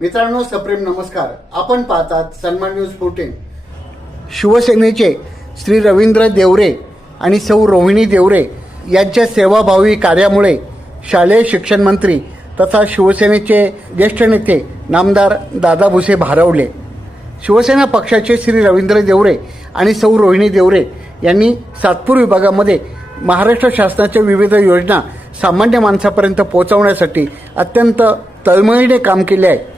मित्रांनो सप्रेम नमस्कार. आपण पाहतात सन्मान न्यूज फोर्टीन. शिवसेनेचे श्री रवींद्र देवरे आणि सौ रोहिणी देवरे यांच्या सेवाभावी कार्यामुळे शालेय शिक्षण मंत्री तथा शिवसेनेचे ज्येष्ठ नेते नामदार दादा भुसे भारवले. शिवसेना पक्षाचे श्री रवींद्र देवरे आणि सौ रोहिणी देवरे यांनी सातपूर विभागामध्ये महाराष्ट्र शासनाच्या विविध योजना सामान्य माणसापर्यंत पोहोचवण्यासाठी अत्यंत तळमळीने काम केले आहे.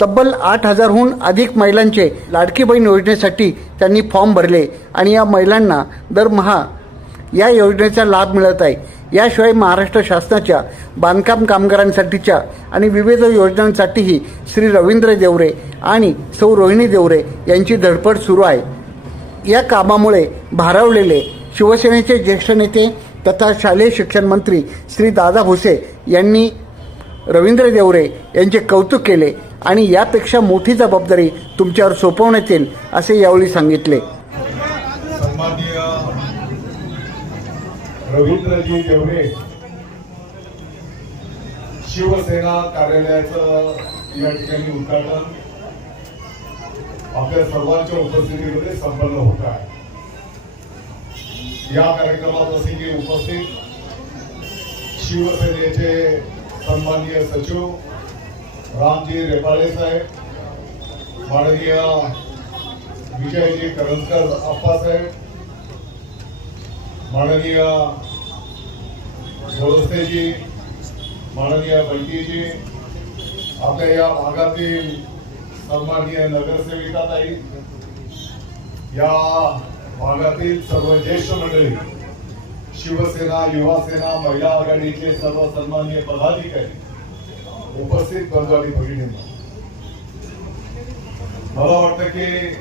तब्बल आठ हजारहून अधिक महिलांचे लाडकी बहीण योजनेसाठी त्यांनी फॉर्म भरले आणि या महिलांना दरमहा या योजनेचा लाभ मिळत आहे. याशिवाय महाराष्ट्र शासनाच्या बांधकाम कामगारांसाठीच्या आणि विविध योजनांसाठीही श्री रवींद्र देवरे आणि सौ रोहिणी देवरे यांची धडपड सुरू आहे. या कामामुळे भारावलेले शिवसेनेचे ज्येष्ठ नेते तथा शालेय शिक्षण मंत्री श्री दादा भुसे यांनी रवींद्र देवरे यांचे कौतुक केले. आणि यापेक्षा मोठी जबाबदारी तुमच्यावर सोपवण्यात येईल असे यावेळी सांगितले. रवींद्रजी देवरे शिवसेना कार्यालयाचं या ठिकाणी उद्घाटन आपल्या सर्वांच्या उपस्थितीमध्ये संपन्न होत आहे. या कार्यक्रमात असे की उपस्थित शिवसेनेचे सन्माननीय सचिव रामजी रेपाळे साहेब माननीय विजयजी करंजकर आप्पासाहेब माननीय जोरस्तेजी माननीय बंटीजी आपल्या या भागातील सन्माननीय नगरसेविका ताई या भागातील सर्व ज्येष्ठ मंडळी शिवसेना युवासेना महिला आघाडीचे सर्व सन्माननीय पदाधिकारी उपस्थित बंगाली आणि भगिनींना मला वाटतं की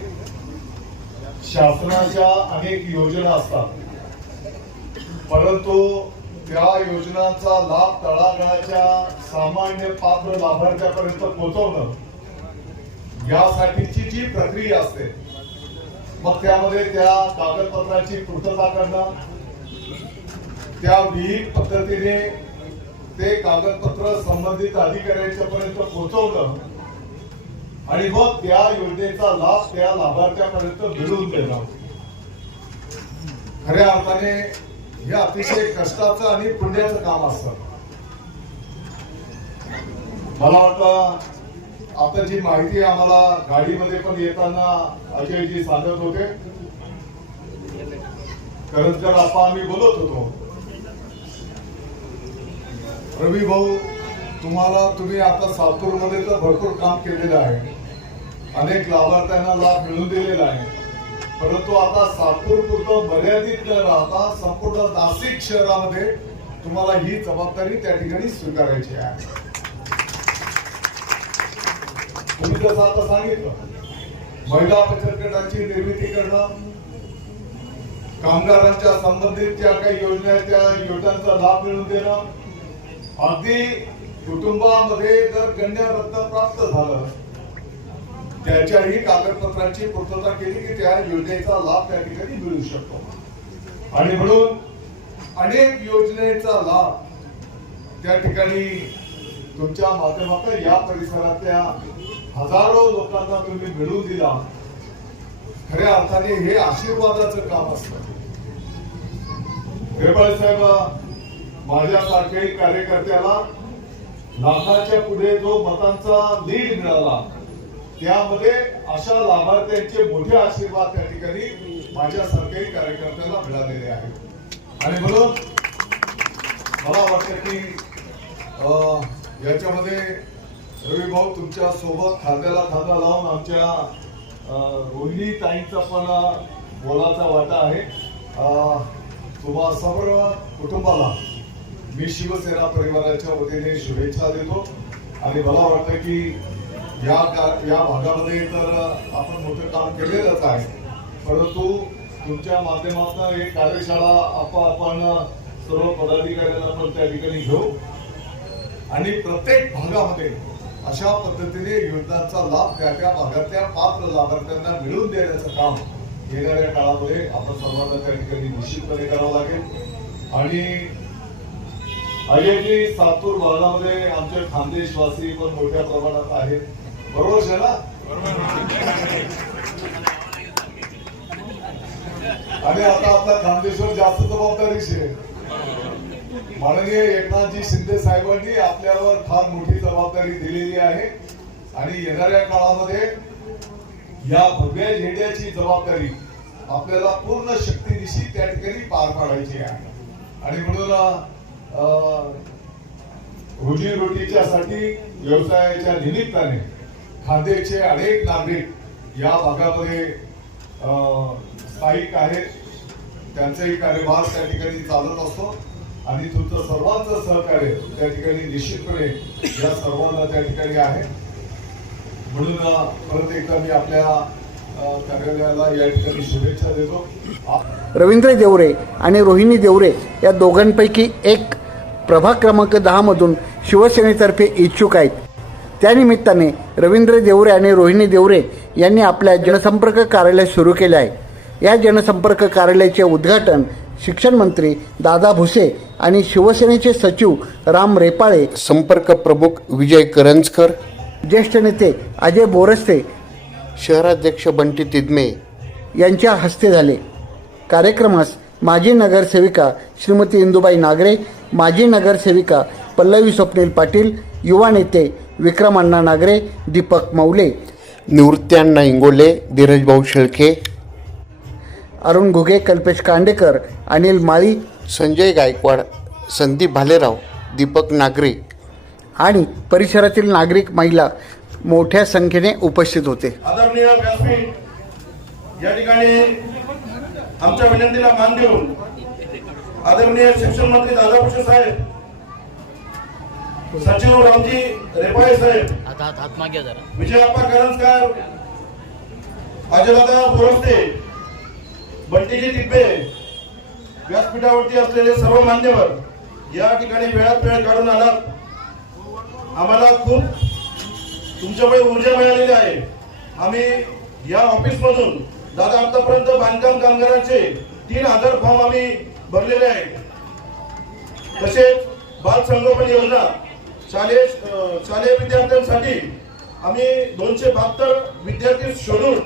शासनाच्या अनेक योजना असतात. परंतु त्या योजनांचा लाभ तळागाळाच्या सामान्य पात्र लाभार्थ्यापर्यंत पोहोचवणं यासाठीची जी प्रक्रिया असते मग त्यामध्ये त्या कागदपत्राची पूर्तता करणं त्या विहित पद्धतीने ते कागदपत्र संबंधित अधिकाऱ्यांच्या पर्यंत पोहोचवलं. आणि मग त्या योजनेचा लाभ त्या लाभार्थ्यापर्यंत मिळवून देणं. खऱ्या अर्थाने हे अतिशय कष्टाचं आणि पुण्याचं काम असतं. मला वाटतं आता जी माहिती आम्हाला गाडीमध्ये पण येताना अजयजी सांगत होते. करंजकर आपा आम्ही बोलत होतो. रवी भाऊ तुम्हाला तुम्ही आता सातपूरमध्ये तर भरपूर काम केलेलं आहे. अनेक लाभार्थ्यांना लाभ मिळून दिलेला आहे. परंतु आता सातपूर पुरतं मर्यादित न राहता संपूर्ण नाशिक शहरामध्ये तुम्हाला ही जबाबदारी त्या ठिकाणी स्वीकारायची आहे. तुम्ही जसं आता सांगितलं महिला बचत गटाची निर्मिती करणं कामगारांच्या संबंधित ज्या काही योजना आहेत त्या योजनांचा लाभ मिळवून देणं अगदी कुटुंबामध्ये जर कन्यारत्न प्राप्त झालं त्याच्याही कागदपत्रांची पूर्तता केली की त्या योजनेचा लाभ त्या ठिकाणी मिळू शकतो. आणि म्हणून अनेक योजनेचा लाभ त्या ठिकाणी तुमच्या माध्यमातून या परिसरातल्या हजारो लोकांना तुम्ही मिळवून दिला. खऱ्या अर्थाने हे आशीर्वादाचं काम असतं. साहेब माझ्यासारख्याही कार्यकर्त्याला लाखाच्या पुढे जो मतांचा लीड मिळाला त्यामध्ये अशा लाभार्थ्यांचे मोठे आशीर्वाद त्या ठिकाणी माझ्यासारख्याही कार्यकर्त्याला मिळालेले आहेत. आणि म्हणून मला वाटतं की याच्यामध्ये रवी भाऊ तुमच्यासोबत खांद्याला खांदा लावून आमच्या रोहिणी ताईंचा पण मोलाचा वाटा आहे. अं, तुम्हा सर्व कुटुंबाला मी शिवसेना परिवाराच्या वतीने शुभेच्छा देतो. आणि मला वाटतं की या का- या भागामध्ये तर आपण मोठं काम केलेलंच आहे. परंतु तुमच्या माध्यमातून एक कार्यशाळा आपण सर्व पदाधिकाऱ्यांना पण त्या ठिकाणी घेऊ. आणि प्रत्येक भागामध्ये अशा पद्धतीने योजनांचा लाभ त्या त्या भागातल्या पात्र लाभार्थ्यांना मिळवून देण्याचं काम येणाऱ्या काळामध्ये आपण सर्वांना त्या ठिकाणी निश्चितपणे करावं लागेल. आणि अयोध्यी सातूर भागामध्ये आमचे खानदेशवासी पण मोठ्या प्रमाणात आहेत? बरोबर आहे ना? आणि आता आपला खानदेशवर जास्त जबाबदारीच आहे माननीय एकनाथजी शिंदे साहेबांनी आपल्यावर फार मोठी जबाबदारी दिलेली आहे. आणि येणाऱ्या काळामध्ये या भव्य झेंड्याची जबाबदारी आपल्याला पूर्ण शक्तीनिशी त्या ठिकाणी पार पाडायची आहे. आणि म्हणून अं, व्यवसायाच्या निमित्ताने खांद्याचे अनेक नागरिक या भागामध्ये अं, स्थायिक आहेत. त्यांचाही कार्यभार त्या ठिकाणी चालत असतो. आणि तुमचं सर्वांचं सहकार्य त्या ठिकाणी निश्चितपणे या सर्वांना त्या ठिकाणी आहे. म्हणून परत एकदा मी आपल्या कार्यालयाला या ठिकाणी शुभेच्छा देतो. रवींद्र देवरे आणि रोहिणी देवरे या दोघांपैकी एक प्रभाग क्रमांक दहामधून शिवसेनेतर्फे इच्छुक आहेत. त्यानिमित्ताने रवींद्र देवरे आणि रोहिणी देवरे यांनी आपल्या जनसंपर्क कार्यालय सुरू केले आहे. या जनसंपर्क कार्यालयाचे उद्घाटन शिक्षण मंत्री दादा भुसे आणि शिवसेनेचे सचिव राम रेपाळे संपर्क प्रमुख विजय करंजकर ज्येष्ठ नेते अजय बोरस्ते शहराध्यक्ष बंटी तिदमे यांच्या हस्ते झाले. कार्यक्रमास माजी नगरसेविका श्रीमती इंदुबाई नागरे माजी नगरसेविका पल्लवी स्वप्नील पाटील युवा नेते विक्रम अण्णा नागरे दीपक मौले. निवृत्त्यांना इंगोले धीरजभाऊ शेळके. अरुण घुगे कल्पेश कांडेकर अनिल माळी. संजय गायकवाड संदीप भालेराव दीपक नागरे. आणि परिसरातील नागरिक महिला मोठ्या संख्येने उपस्थित होते. आदरणीय व्यासपीठ या ठिकाणी आमच्या विनंतीला मान देऊन आदरणीय शिक्षण मंत्री दादा साहेब सचिव रामजी रेपाळे साहेब विजयाप्पा करंजकर अजयदादा बोरस्ते बंटीजी तिब्बे व्यासपीठावरती असलेले सर्व मान्यवर या ठिकाणी वेळात वेळ काढून आलात. आम्हाला खूप तुमच्यामुळे ऊर्जा मिळालेली आहे. आम्ही या ऑफिस मधून दादा आतापर्यंत बांधकाम कामगारांचे तीन हजार फॉर्म आम्ही भरलेले आहेत. तसेच बाल संगोपन योजना शालेय शालेय विद्यार्थ्यांसाठी आम्ही दोनशे बहात्तर विद्यार्थी शोधून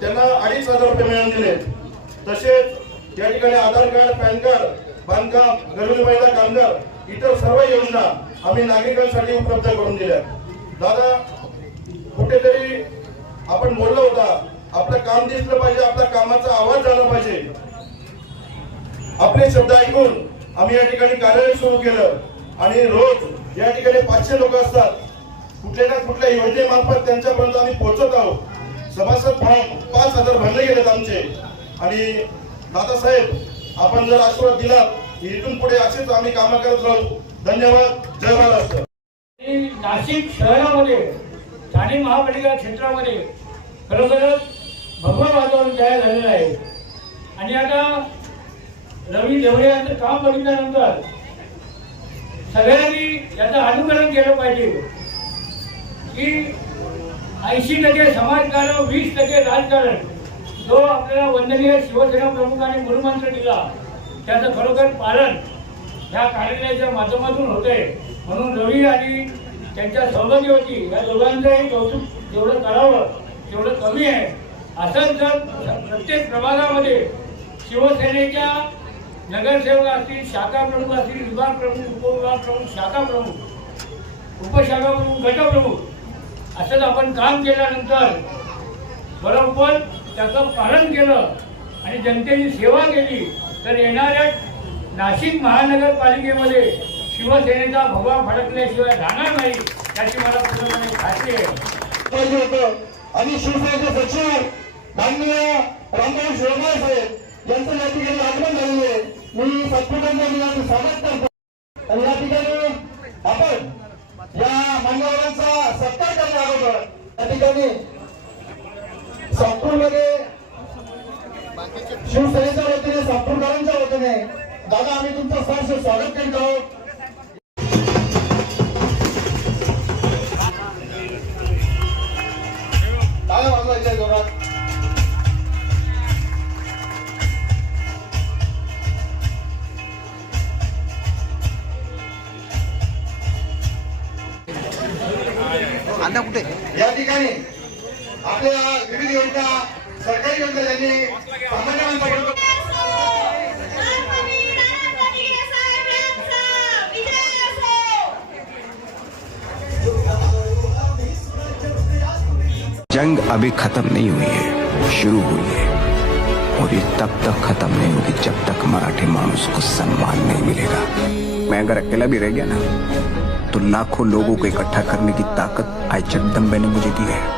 त्यांना अडीच हजार रुपये मिळवून दिले. तसेच या ठिकाणी आधार कार्ड पॅन कार्ड बांधकाम गरीब महिला कामगार इतर सर्व योजना आम्ही नागरिकांसाठी उपलब्ध करून दिल्या. दादा कुठेतरी आपण बोललो होता आपलं काम दिसलं पाहिजे आपल्या कामाचा आवाज झाला पाहिजे. आपले शब्द ऐकून आम्ही या ठिकाणी कार्यालय सुरू केलं. आणि रोज या ठिकाणी पाचशे लोक असतात. कुठल्या ना कुठल्या योजनेमार्फत त्यांच्यापर्यंत आम्ही पोहोचत आहोत. सभासद फॉर्म पाच हजार भरले गेलेत आमचे. आणि दादासाहेब आपण जर आशीर्वाद दिला इथून पुढे असेच आम्ही कामं करत राहू. धन्यवाद. जय महाराष्ट्र. नाशिक शहरामध्ये ठाणे महापालिका क्षेत्रामध्ये खरोखरच भगवं वातावरण तयार झालेलं आहे. आणि आता नवीन देवरे काम बघितल्यानंतर सगळ्यांनी याचं अनुकरण केलं पाहिजे. की ऐंशी टक्के समाजकारण वीस टक्के राजकारण जो आपल्याला वंदनीय शिवसेना प्रमुखाने गुरुमंत्र दिला त्याचं खरोखर पालन ह्या कार्यालयाच्या माध्यमातून होते म्हणून रवी आणि त्यांच्या सहभागीवरती या दोघांचंही कौतुक जेवढं करावं तेवढं कमी आहे. असंच जर प्रत्येक प्रभागामध्ये शिवसेनेच्या नगरसेवक असतील शाखा प्रमुख असतील विभाग प्रमुख उपविभाग प्रमुख शाखा प्रमुख उपशाखा प्रमुख गटप्रमुख असंच आपण काम केल्यानंतर बरोबर त्याचं पालन केलं आणि जनतेची सेवा केली तर येणाऱ्या नाशिक महानगरपालिकेमध्ये शिवसेनेचा भगवा फडकल्याशिवाय राहणार नाही त्याची मला पूर्णपणे खात्री आहे. होतं आणि शिवसेनेचे सचिव माननीय रामदास शिवराय साहेब यांचं या ठिकाणी आगमन झालेले आहे. मी सत्पुटांच्या दिनाचं स्वागत करतो. आणि या ठिकाणी आपण या मान्यवरांचा सत्कार करण्या अगोदर या ठिकाणी सागपूरमध्ये शिवसेनेच्या वतीने सागपूरकरांच्या वतीने दादा आम्ही तुमचं सहर्ष स्वागत करीत. आहोत जंग अभी खत्म नहीं हुई है, शुरू हुई है। और ये तब तक खत्म नहीं होगी जब तक मराठी मानुस को सम्मान नहीं मिलेगा। मैं अगर अकेला भी रह गया ना तो लाखों लोगों को इकट्ठा करने की ताकत आज जगदम्बे ने मुझे दी है।